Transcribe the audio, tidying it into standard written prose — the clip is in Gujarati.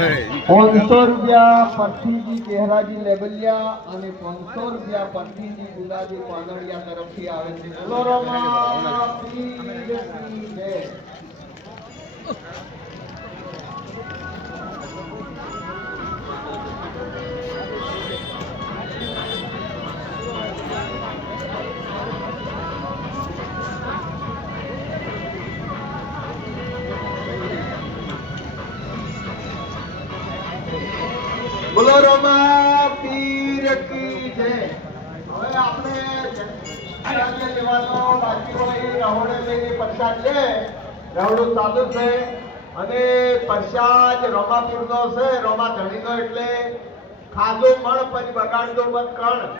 ₹500 પરથીજી ચહેરાજી લેબલિયા અને ₹500 પરથીજી ગુલાજી પાનડિયા તરફથી આવે છે. બોલો રમા પીર કી જય. બોલો રમા પીર કી જય. હવે આપણે લેવાનો બાકી હોય રહોડે લઈને પ્રસાદ લે. રહોડું ચાલુ છે અને પ્રસાદ રમા પીરનો છે, રમા ધણીનો, એટલે ખાધું મણ પછી બગાડજો બંધ કણ.